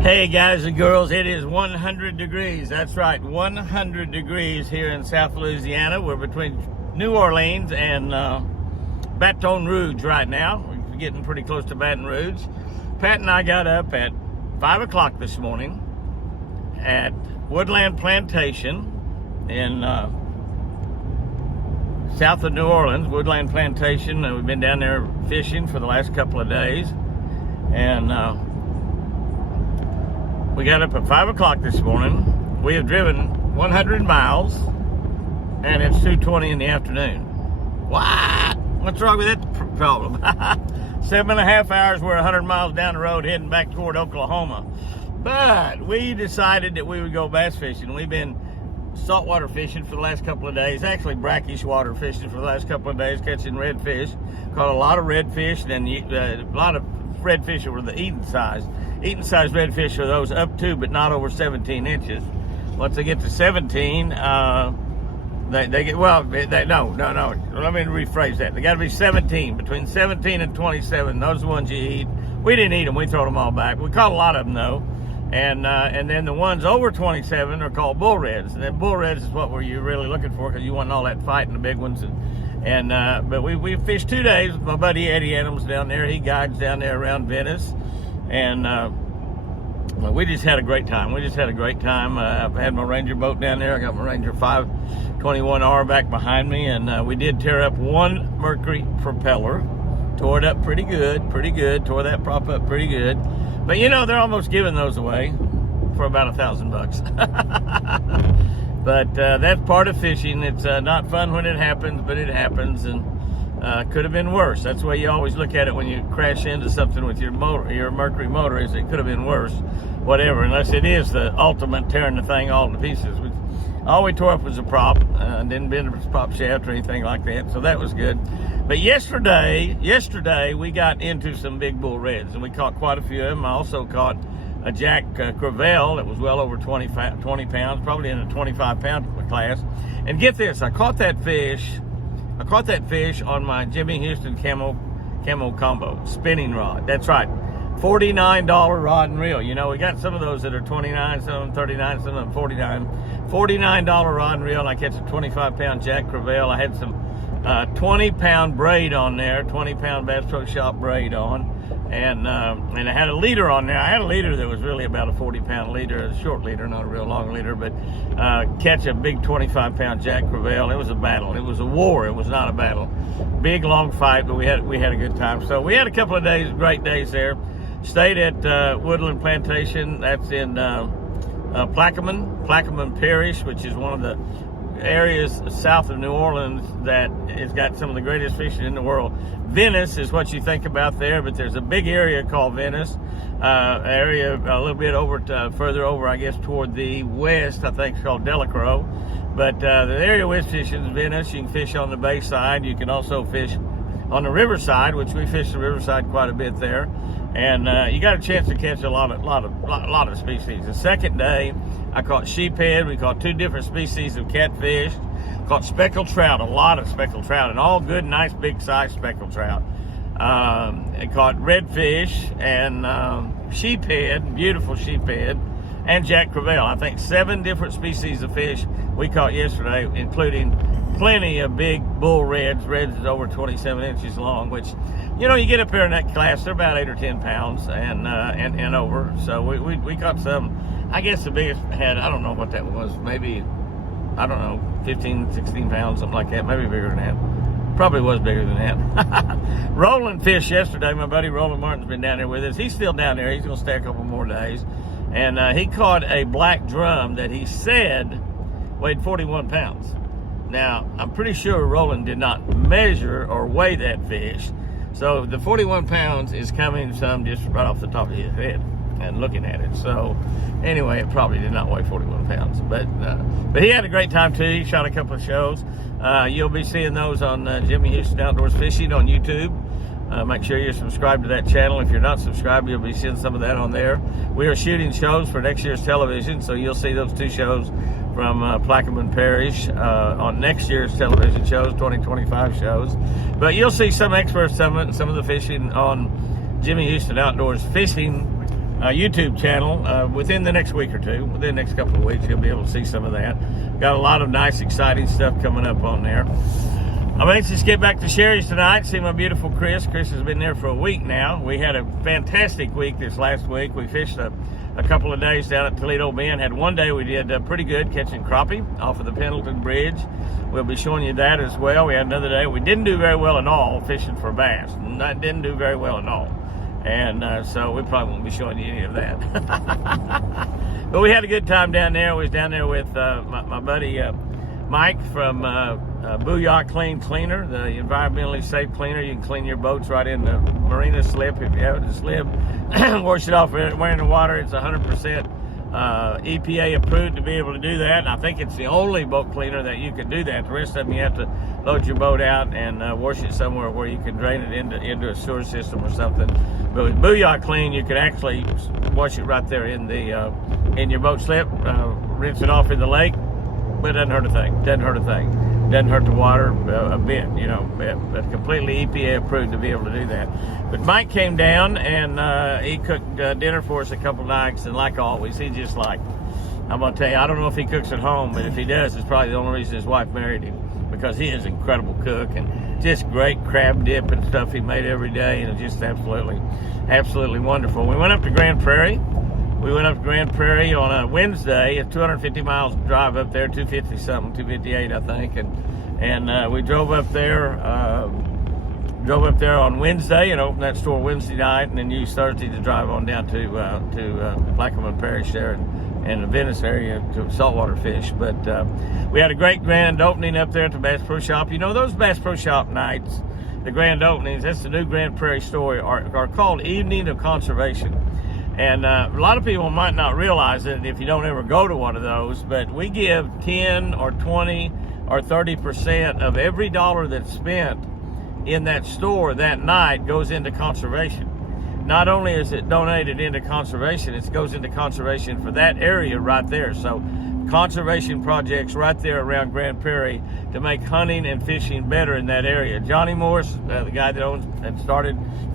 Hey guys and girls, it is 100 degrees. That's right, 100 degrees here in South Louisiana. We're between New Orleans and Baton Rouge right now. We're getting pretty close to Baton Rouge. Pat and I got up at 5 o'clock this morning at Woodland Plantation in south of New Orleans, Woodland Plantation. We've been down there fishing for the last couple of days. And we got up at 5 o'clock this morning. We have driven 100 miles, and it's 2:20 in the afternoon. What? What's wrong with that problem? 7.5 hours, we're 100 miles down the road heading back toward Oklahoma. But we decided that we would go bass fishing. We've been saltwater fishing for the last couple of days, actually brackish water fishing for the last couple of days, catching redfish. Caught a lot of redfish, and a lot of redfish over the eating size. Eating size redfish are those up to but not over 17 inches. Once they get to 17, they get, well, no. Let me rephrase that. They got to be 17, between 17 and 27. Those are the ones you eat. We didn't eat them. We throw them all back. We caught a lot of them though. And then the ones over 27 are called bull reds. And then bull reds is what you're really looking for, because you want all that fight in the big ones. But we fished 2 days with my buddy Eddie Adams down there. He guides down there around Venice. And we just had a great time. I've had my Ranger boat down there. I got my Ranger 521R back behind me. And we did tear up one Mercury propeller. Tore it up pretty good. Tore that prop up pretty good. But you know, they're almost giving those away for about $1,000. But that's part of fishing. It's not fun when it happens, but it happens, and could have been worse. That's the way you always look at it when you crash into something with your motor, your Mercury motor, is it could have been worse, whatever, unless it is the ultimate tearing the thing all to pieces. All we tore up was a prop, didn't bend the prop shaft or anything like that, so that was good. But yesterday we got into some big bull reds, and we caught quite a few of them. I also caught a Jack Crevalle that was well over 20 pounds, probably in a 25-pound class. And get this, I caught that fish on my Jimmy Houston camo combo spinning rod. That's right, $49 rod and reel. You know, we got some of those that are 29, some of them 39, some of them 49. $49 rod and reel, and I catch a 25-pound Jack Crevalle. I had some 20-pound braid on there, 20-pound Bass Pro Shop braid on. And I had a leader on there. I had a leader that was really about a 40-pound leader, a short leader, not a real long leader, but catch a big 25-pound Jack Crevalle. It was a battle. It was a war. It was not a battle. Big, long fight, but we had a good time. So we had a couple of days, great days there. Stayed at Woodland Plantation. That's in Plaquemine Parish, which is one of the areas south of New Orleans that has got some of the greatest fishing in the world. Venice is what you think about there, but there's a big area called Venice, area a little bit further over, I guess, toward the west, I think it's called Delacroix. But the area we're fishing is Venice. You can fish on the bay side. You can also fish on the riverside, which we fish the riverside quite a bit there. And you got a chance to catch a lot of species. The second day, I caught sheephead. We caught 2 different species of catfish. Caught speckled trout, a lot of speckled trout, and all good, nice, big size speckled trout. I caught redfish and sheephead, beautiful sheephead, and Jack Crevalle. I think 7 different species of fish we caught yesterday, including plenty of big bull reds. Reds is over 27 inches long, which, you know, you get up there in that class, they're about 8 or 10 pounds and over. So we caught some. I guess the biggest had, I don't know what that was, maybe, I don't know, 15, 16 pounds, something like that, maybe bigger than that. Probably was bigger than that. Roland fished yesterday. My buddy Roland Martin's been down there with us. He's still down there. He's going to stay a couple more days. And he caught a black drum that he said weighed 41 pounds. Now, I'm pretty sure Roland did not measure or weigh that fish. So the 41 pounds is coming some just right off the top of his head and looking at it. So anyway, it probably did not weigh 41 pounds. But he had a great time too. He shot a couple of shows. You'll be seeing those on Jimmy Houston Outdoors Fishing on YouTube. Make sure you're subscribed to that channel. If you're not subscribed, you'll be seeing some of that on there. We are shooting shows for next year's television, so you'll see those 2 shows from Plaquemine Parish on next year's television shows, 2025 shows. But you'll see some expert summit and some of the fishing on Jimmy Houston Outdoors Fishing YouTube channel within the next week or two. Within the next couple of weeks, you'll be able to see some of that. Got a lot of nice, exciting stuff coming up on there. I'm anxious to get back to Sherry's tonight, see my beautiful Chris. Chris has been there for a week now. We had a fantastic week this last week. We fished a couple of days down at Toledo Bend. Had one day we did pretty good catching crappie off of the Pendleton Bridge. We'll be showing you that as well. We had another day. We didn't do very well at all fishing for bass. Didn't do very well at all. And so we probably won't be showing you any of that. But we had a good time down there. We was down there with my buddy Mike from Booyah Clean Cleaner, the environmentally safe cleaner. You can clean your boats right in the marina slip if you have it to slip. Wash it off anywhere in the water. It's 100% EPA approved to be able to do that. And I think it's the only boat cleaner that you can do that. The rest of them you have to load your boat out and wash it somewhere where you can drain it into a sewer system or something. But with Booyah Clean, you can actually wash it right there in your boat slip, rinse it off in the lake, but it doesn't hurt a thing. Doesn't hurt the water a bit, you know. But completely EPA approved to be able to do that. But Mike came down and he cooked dinner for us a couple nights, and like always, he just like, I'm gonna tell you, I don't know if he cooks at home, but if he does, it's probably the only reason his wife married him, because he is an incredible cook, and just great crab dip and stuff he made every day, and it's just absolutely wonderful. We went up to Grand Prairie. We went up to Grand Prairie on a Wednesday. It's 250 miles drive up there, 250 something, 258 I think, and we drove up there on Wednesday and opened that store Wednesday night, and then used Thursday to drive on down to Plaquemine Parish there and the Venice area to saltwater fish. But we had a great grand opening up there at the Bass Pro Shop. You know, those Bass Pro Shop nights, the grand openings, that's the new Grand Prairie store, are called Evening of Conservation. And a lot of people might not realize it if you don't ever go to one of those, but we give 10 or 20 or 30% of every dollar that's spent in that store that night goes into conservation. Not only is it donated into conservation, it goes into conservation for that area right there. So conservation projects right there around Grand Prairie to make hunting and fishing better in that area. Johnny Morris, the guy that owns and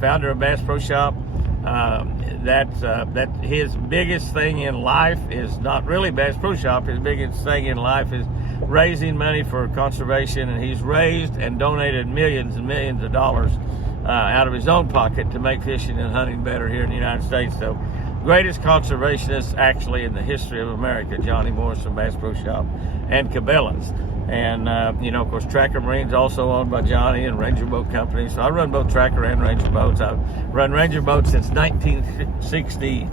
founder of Bass Pro Shop, that his biggest thing in life is not really Bass Pro Shop. His biggest thing in life is raising money for conservation, and he's raised and donated millions and millions of dollars out of his own pocket to make fishing and hunting better here in the United States. So, greatest conservationist actually in the history of America, Johnny Morris from Bass Pro Shop and Cabela's. And, you know, of course, Tracker Marine's also owned by Johnny, and Ranger Boat Company. So I run both Tracker and Ranger boats. I've run Ranger boats since 1960,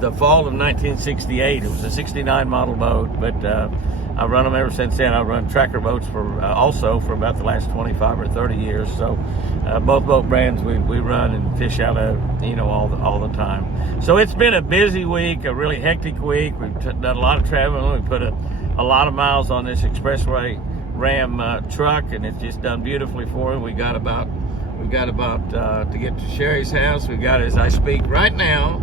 the fall of 1968. It was a 69 model boat, but I've run them ever since then. I've run Tracker boats also for about the last 25 or 30 years. So both boat brands we run and fish out of, you know, all the time. So it's been a busy week, a really hectic week. We've done a lot of traveling. We put a lot of miles on this expressway Ram truck, and it's just done beautifully for him. We got about to get to Sherry's house. We got, as I speak right now,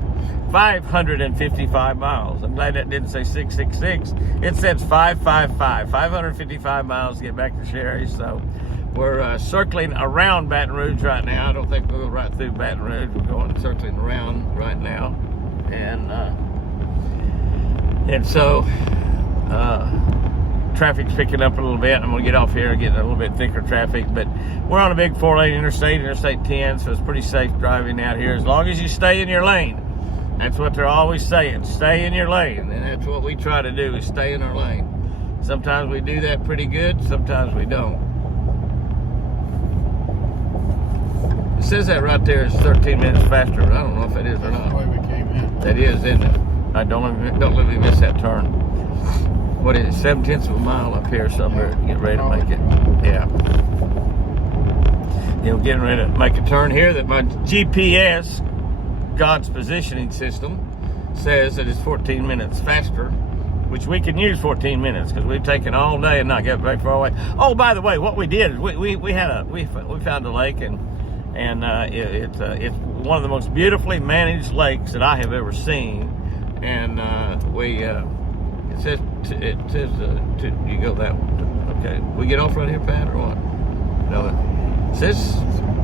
555 miles. I'm glad that didn't say 666. It says 555. 555 miles to get back to Sherry's. So we're circling around Baton Rouge right now. I don't think we'll go right through Baton Rouge. We're going circling around right now, and so. Traffic's picking up a little bit. I'm going to get off here and get a little bit thicker traffic, but we're on a big 4-lane Interstate 10, so it's pretty safe driving out here as long as you stay in your lane. That's what they're always saying, stay in your lane, and that's what we try to do, is stay in our lane. Sometimes we do that pretty good, sometimes we don't. It says that right there is 13 minutes faster, but I don't know if it is or not. That's the way we came in. That is, isn't it? I don't let me miss that turn. What is it, 7/10 of a mile up here somewhere, get ready to make it. Yeah. You know, getting ready to make a turn here that my GPS, God's positioning system, says that it's 14 minutes faster, which we can use 14 minutes because we've taken all day and not get very far away. Oh, by the way, what we did is we found a lake, and it's one of the most beautifully managed lakes that I have ever seen, and it says you go that way. Okay, we get off right here, Pat, or what? No, it says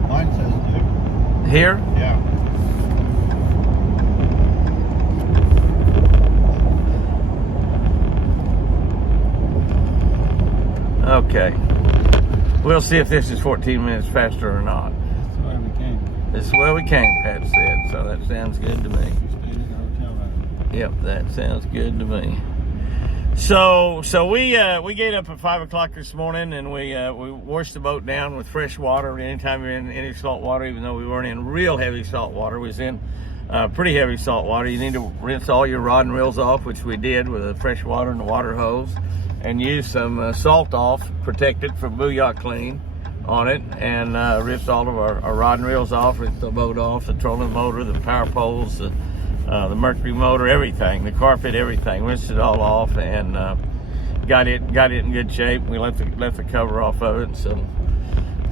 mine says here. Yeah. Okay. We'll see if this is 14 minutes faster or not. That's why we came. This is where we came, Pat said. So that sounds good to me. We stayed in a hotel room. Yep, that sounds good to me. So we get up at 5 o'clock this morning, and we washed the boat down with fresh water. Anytime you're in any salt water, even though we weren't in real heavy salt water, we was in pretty heavy salt water. You need to rinse all your rod and reels off, which we did with the fresh water and the water hose, and use some salt off, protected from Booyah Clean on it, and rinsed all of our rod and reels off, rinsed the boat off, the trolling motor, the power poles, the mercury motor, everything, the carpet, everything. Rinsed it all off, and got it in good shape. We left the cover off of it. So,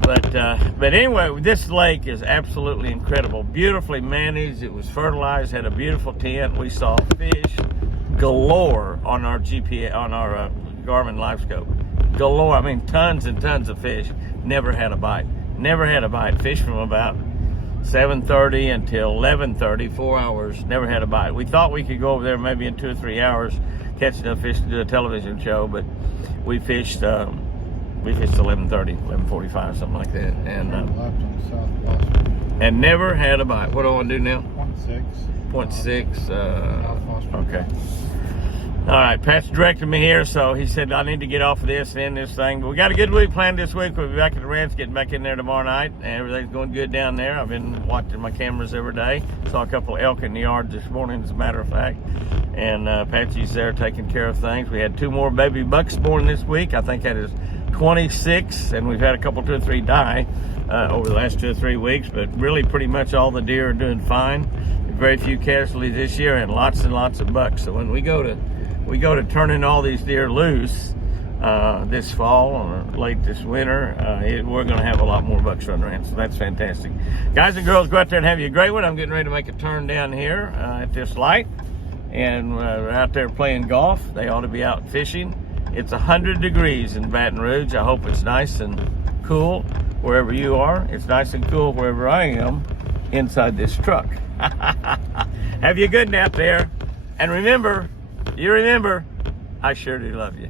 but anyway, this lake is absolutely incredible. Beautifully managed. It was fertilized. Had a beautiful tent. We saw fish galore on our GPS, on our Garmin LiveScope. Galore. I mean, tons and tons of fish. Never had a bite. Never had a bite. Fish from about 7:30 until 11:30, 4 hours, never had a bite. We thought we could go over there maybe in 2 or 3 hours, catch enough fish to do a television show, but we fished 11:30, 11:45, something like that, and Left on the southwest. and never had a bite. What do I want to do now? 0.6. Okay. All right, Pat's directing me here, so he said I need to get off of this and end this thing. But we got a good week planned this week. We'll be back at the ranch, getting back in there tomorrow night, and everything's going good down there. I've been watching my cameras every day. Saw a couple of elk in the yard this morning, as a matter of fact. And Patsy's there taking care of things. We had 2 more baby bucks born this week. I think that is 26, and we've had a couple, 2 or 3 die over the last 2 or 3 weeks. But really, pretty much all the deer are doing fine. Very few casualties this year, and lots of bucks. So when we go to turning all these deer loose this fall or late this winter, we're going to have a lot more bucks running around, so that's fantastic. Guys and girls, go out there and have you a great one. I'm getting ready to make a turn down here at this light, and we're out there playing golf. They ought to be out fishing. It's 100 degrees in Baton Rouge. I hope it's nice and cool wherever you are. It's nice and cool wherever I am inside this truck. Have you a good nap there, and remember, I sure do love you.